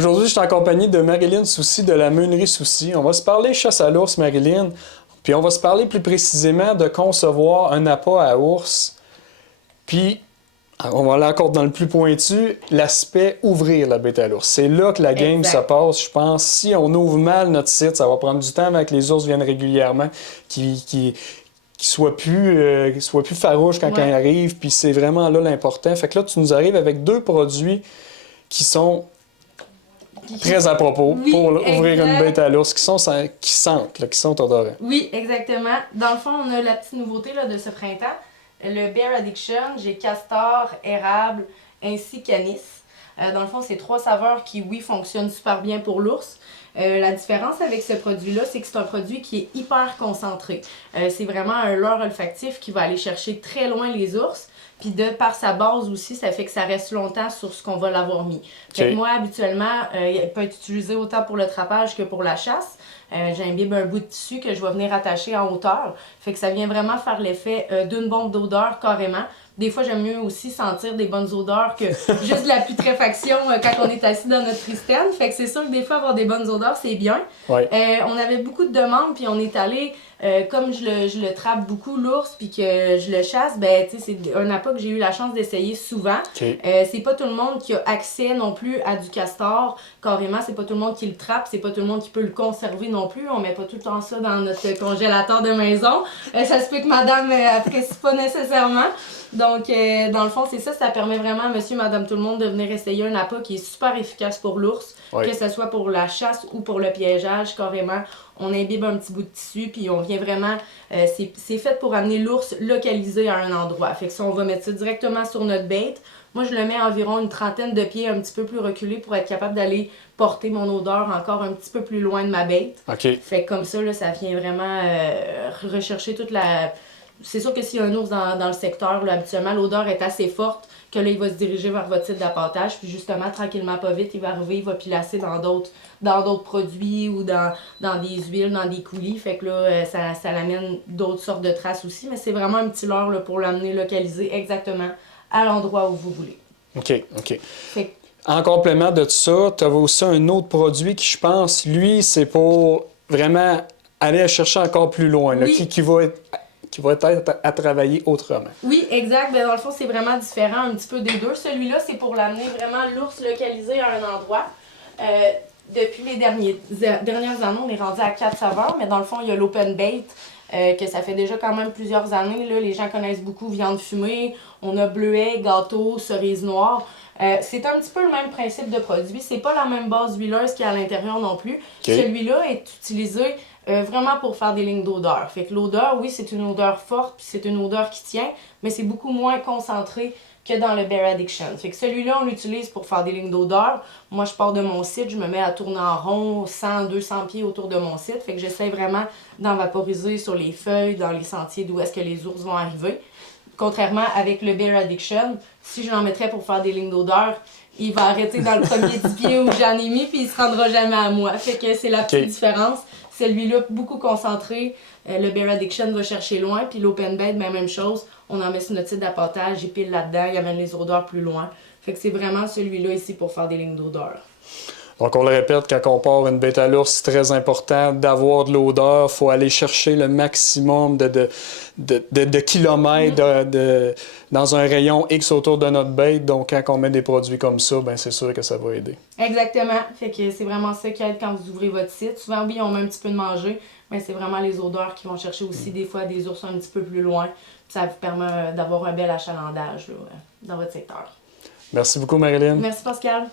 Aujourd'hui, je suis en compagnie de Marilyn Soucy de la Meunerie Soucy. On va se parler chasse à l'ours, Marilyn, puis on va se parler plus précisément de concevoir un appât à ours. Puis, on va aller encore dans le plus pointu, l'aspect ouvrir la bête à l'ours. C'est là que la game se passe, je pense. Si on ouvre mal notre site, ça va prendre du temps avant que les ours viennent régulièrement, qu'ils soient plus farouches quand ils arrivent, puis c'est vraiment là l'important. Fait que là, tu nous arrives avec deux produits qui sont très à propos pour ouvrir une bête à l'ours, qui sentent, qui sont odorants. Oui, exactement. Dans le fond, on a la petite nouveauté là, de ce printemps. Le Bear Addiction, j'ai castor, érable ainsi qu'anis. Dans le fond, c'est trois saveurs qui, oui, fonctionnent super bien pour l'ours. La différence avec ce produit-là, c'est que c'est un produit qui est hyper concentré. C'est vraiment un leurre olfactif qui va aller chercher très loin les ours. Puis par sa base aussi, ça fait que ça reste longtemps sur ce qu'on va l'avoir mis. Fait que moi, habituellement, il peut être utilisé autant pour le trappage que pour la chasse. J'imbibe un bout de tissu que je vais venir attacher en hauteur. Fait que ça vient vraiment faire l'effet d'une bombe d'odeur carrément. Des fois, j'aime mieux aussi sentir des bonnes odeurs que juste de la putréfaction quand on est assis dans notre tristène. Fait que c'est sûr que des fois, avoir des bonnes odeurs, c'est bien. Ouais. On avait beaucoup de demandes, puis on est allé, comme je le trappe beaucoup, l'ours, puis que je le chasse, ben, tu sais, c'est un appât que j'ai eu la chance d'essayer souvent. C'est pas tout le monde qui a accès non plus à du castor, carrément. C'est pas tout le monde qui le trappe, c'est pas tout le monde qui peut le conserver non plus. On met pas tout le temps ça dans notre congélateur de maison. Ça se peut que madame apprécie pas nécessairement. Donc, dans le fond, c'est ça, ça permet vraiment à monsieur, madame, tout le monde de venir essayer un appât qui est super efficace pour l'ours, que ce soit pour la chasse ou pour le piégeage, carrément. On imbibe un petit bout de tissu, puis on vient vraiment... c'est fait pour amener l'ours localisé à un endroit. Fait que ça, on va mettre ça directement sur notre bête. Moi, je le mets à environ une trentaine de pieds, un petit peu plus reculé, pour être capable d'aller porter mon odeur encore un petit peu plus loin de ma bête. Fait que comme ça, là, ça vient vraiment rechercher toute la... C'est sûr que s'il y a un ours dans le secteur, là, habituellement, l'odeur est assez forte que là, il va se diriger vers votre site d'appâtage. Puis justement, tranquillement, pas vite, il va arriver, il va pilasser dans d'autres produits ou dans des huiles, dans des coulis. Fait que là, ça l'amène d'autres sortes de traces aussi. Mais c'est vraiment un petit leurre là, pour l'amener localisé exactement à l'endroit où vous voulez. OK. En complément de ça, tu as aussi un autre produit qui, je pense, lui, c'est pour vraiment aller chercher encore plus loin, là, qui va être à travailler autrement. Oui, exact. Ben, dans le fond, c'est vraiment différent un petit peu des deux. Celui-là, c'est pour l'amener vraiment l'ours localisé à un endroit. Depuis les dernières années, on est rendu à 4 saveurs, mais dans le fond, il y a l'open bait, que ça fait déjà quand même plusieurs années. Là, les gens connaissent beaucoup viande fumée. On a bleuet, gâteau, cerise noire. C'est un petit peu le même principe de produit. C'est pas la même base huileuse qu'il y a à l'intérieur non plus. Celui-là est utilisé vraiment pour faire des lignes d'odeur. Fait que l'odeur, oui, c'est une odeur forte, puis c'est une odeur qui tient, mais c'est beaucoup moins concentré que dans le Bear Addiction. Fait que celui-là, on l'utilise pour faire des lignes d'odeur. Moi, je pars de mon site, je me mets à tourner en rond, 100-200 pieds autour de mon site. Fait que j'essaie vraiment d'en vaporiser sur les feuilles, dans les sentiers d'où est-ce que les ours vont arriver. Contrairement avec le Bear Addiction, si je l'en mettrais pour faire des lignes d'odeur, il va arrêter dans le premier 10 pieds où j'en ai mis, puis il se rendra jamais à moi. Fait que c'est la petite différence. Celui-là, beaucoup concentré. Le Bear Addiction va chercher loin. Puis l'Open Bait, ben, même chose. On en met sur notre site d'appâtage, il pile là-dedans, il amène les odeurs plus loin. Fait que c'est vraiment celui-là ici pour faire des lignes d'odeur. Donc, on le répète, quand on part une bête à l'ours, c'est très important d'avoir de l'odeur. Il faut aller chercher le maximum de kilomètres dans un rayon X autour de notre bête. Donc, quand on met des produits comme ça, ben c'est sûr que ça va aider. Exactement. Fait que c'est vraiment ça qui aide quand vous ouvrez votre site. Souvent, oui, on met un petit peu de manger, mais c'est vraiment les odeurs qui vont chercher aussi des fois des ours un petit peu plus loin. Puis ça vous permet d'avoir un bel achalandage là, dans votre secteur. Merci beaucoup, Marilyn. Merci, Pascal.